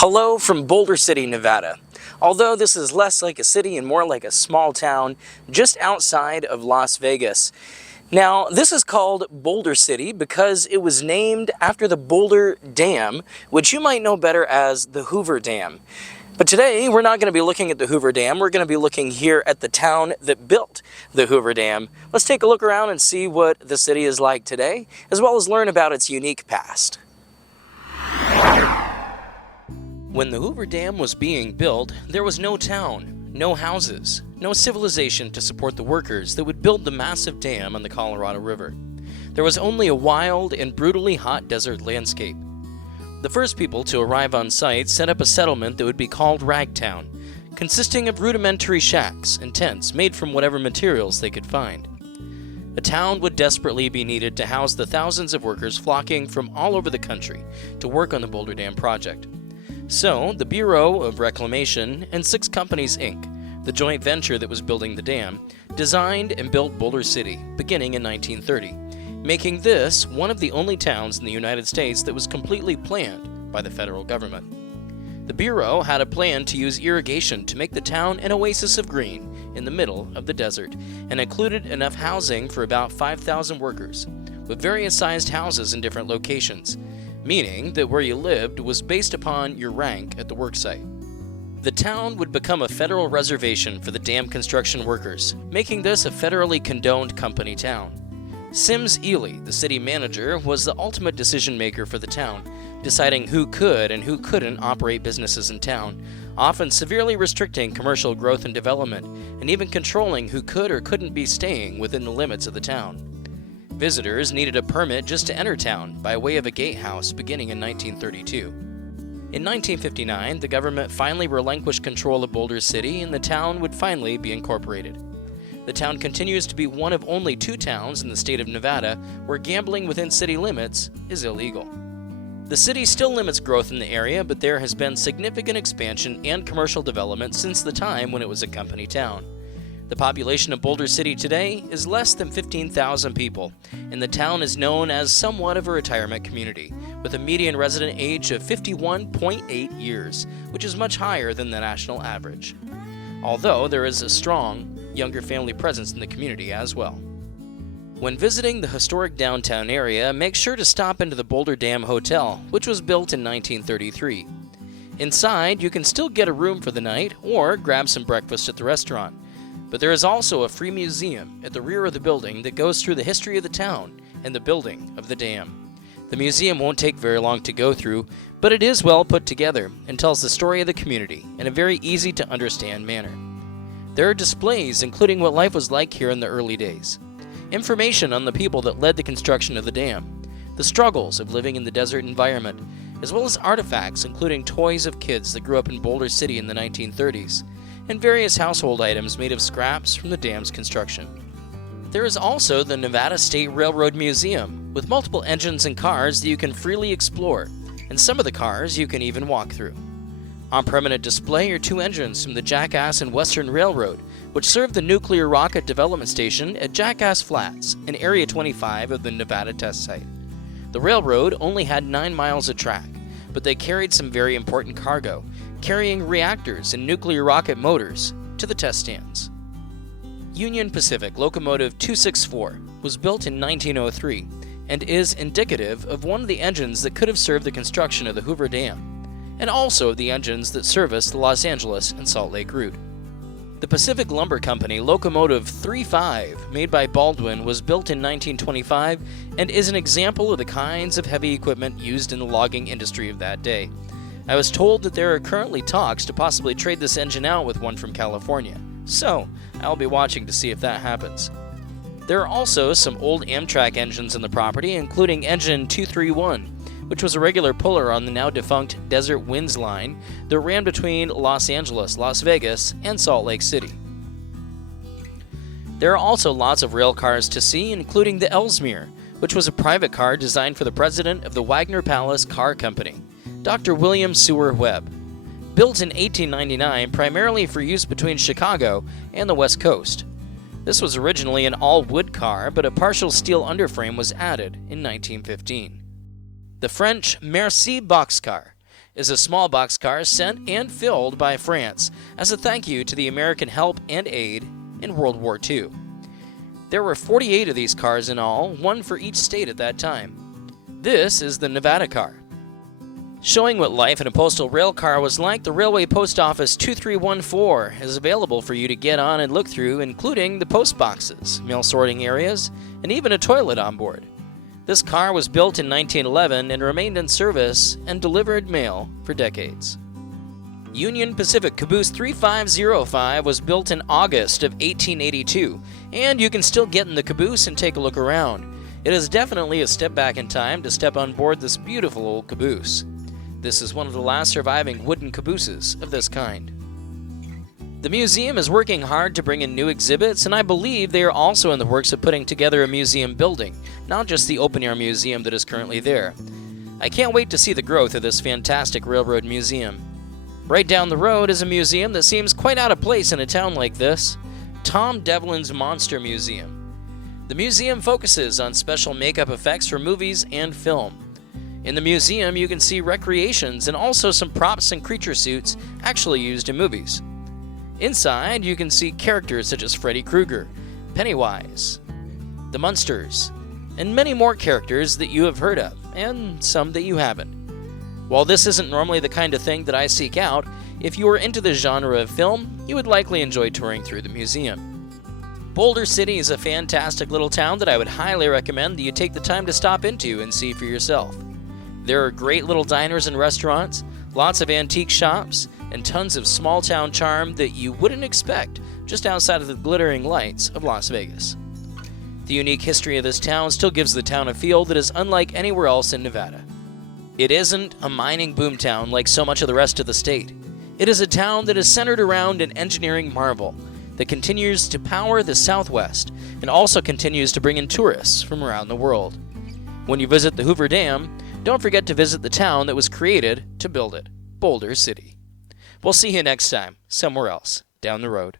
Hello from Boulder City, Nevada. Although this is less like a city and more like a small town just outside of Las Vegas. Now, this is called Boulder City because it was named after the Boulder Dam, which you might know better as the Hoover Dam. But today, we're not going to be looking at the Hoover Dam. We're going to be looking here at the town that built the Hoover Dam. Let's take a look around and see what the city is like today, as well as learn about its unique past. When the Hoover Dam was being built, there was no town, no houses, no civilization to support the workers that would build the massive dam on the Colorado River. There was only a wild and brutally hot desert landscape. The first people to arrive on site set up a settlement that would be called Ragtown, consisting of rudimentary shacks and tents made from whatever materials they could find. A town would desperately be needed to house the thousands of workers flocking from all over the country to work on the Boulder Dam project. So, the Bureau of Reclamation and Six Companies, Inc., the joint venture that was building the dam, designed and built Boulder City, beginning in 1930, making this one of the only towns in the United States that was completely planned by the federal government. The Bureau had a plan to use irrigation to make the town an oasis of green in the middle of the desert, and included enough housing for about 5,000 workers, with various sized houses in different locations, meaning that where you lived was based upon your rank at the worksite. The town would become a federal reservation for the dam construction workers, making this a federally condoned company town. Sims Ely, the city manager, was the ultimate decision maker for the town, deciding who could and who couldn't operate businesses in town, often severely restricting commercial growth and development, and even controlling who could or couldn't be staying within the limits of the town. Visitors needed a permit just to enter town by way of a gatehouse beginning in 1932. In 1959, the government finally relinquished control of Boulder City and the town would finally be incorporated. The town continues to be one of only 2 towns in the state of Nevada where gambling within city limits is illegal. The city still limits growth in the area, but there has been significant expansion and commercial development since the time when it was a company town. The population of Boulder City today is less than 15,000 people, and the town is known as somewhat of a retirement community, with a median resident age of 51.8 years, which is much higher than the national average. Although there is a strong, younger family presence in the community as well. When visiting the historic downtown area, make sure to stop into the Boulder Dam Hotel, which was built in 1933. Inside, you can still get a room for the night or grab some breakfast at the restaurant. But there is also a free museum at the rear of the building that goes through the history of the town and the building of the dam. The museum won't take very long to go through, but it is well put together and tells the story of the community in a very easy to understand manner. There are displays including what life was like here in the early days, information on the people that led the construction of the dam, the struggles of living in the desert environment, as well as artifacts including toys of kids that grew up in Boulder City in the 1930s, and various household items made of scraps from the dam's construction. There is also the Nevada State Railroad Museum, with multiple engines and cars that you can freely explore, and some of the cars you can even walk through. On permanent display are 2 engines from the Jackass and Western Railroad, which served the nuclear rocket development station at Jackass Flats in Area 25 of the Nevada test site. The railroad only had 9 miles of track, but they carried some very important cargo, carrying reactors and nuclear rocket motors to the test stands. Union Pacific Locomotive 264 was built in 1903 and is indicative of one of the engines that could have served the construction of the Hoover Dam, and also of the engines that serviced the Los Angeles and Salt Lake route. The Pacific Lumber Company Locomotive 35, made by Baldwin, was built in 1925 and is an example of the kinds of heavy equipment used in the logging industry of that day. I was told that there are currently talks to possibly trade this engine out with one from California, so I'll be watching to see if that happens. There are also some old Amtrak engines on the property, including engine 231, which was a regular puller on the now defunct Desert Winds line that ran between Los Angeles, Las Vegas, and Salt Lake City. There are also lots of rail cars to see, including the Ellesmere, which was a private car designed for the president of the Wagner Palace Car Company, Dr. William Seward Webb. Built in 1899 primarily for use between Chicago and the West Coast. This was originally an all-wood car, but a partial steel underframe was added in 1915. The French Merci boxcar is a small boxcar sent and filled by France as a thank you to the American help and aid in World War II. There were 48 of these cars in all, one for each state at that time. This is the Nevada car. Showing what life in a postal rail car was like, the Railway Post Office 2314 is available for you to get on and look through, including the post boxes, mail sorting areas, and even a toilet on board. This car was built in 1911 and remained in service and delivered mail for decades. Union Pacific Caboose 3505 was built in August of 1882, and you can still get in the caboose and take a look around. It is definitely a step back in time to step on board this beautiful old caboose. This is one of the last surviving wooden cabooses of this kind. The museum is working hard to bring in new exhibits, and I believe they are also in the works of putting together a museum building, not just the open-air museum that is currently there. I can't wait to see the growth of this fantastic railroad museum. Right down the road is a museum that seems quite out of place in a town like this, Tom Devlin's Monster Museum. The museum focuses on special makeup effects for movies and film. In the museum, you can see recreations and also some props and creature suits actually used in movies. Inside, you can see characters such as Freddy Krueger, Pennywise, the Munsters, and many more characters that you have heard of, and some that you haven't. While this isn't normally the kind of thing that I seek out, if you are into the genre of film, you would likely enjoy touring through the museum. Boulder City is a fantastic little town that I would highly recommend that you take the time to stop into and see for yourself. There are great little diners and restaurants, lots of antique shops, and tons of small-town charm that you wouldn't expect just outside of the glittering lights of Las Vegas. The unique history of this town still gives the town a feel that is unlike anywhere else in Nevada. It isn't a mining boomtown like so much of the rest of the state. It is a town that is centered around an engineering marvel that continues to power the Southwest and also continues to bring in tourists from around the world. When you visit the Hoover Dam, don't forget to visit the town that was created to build it, Boulder City. We'll see you next time, somewhere else, down the road.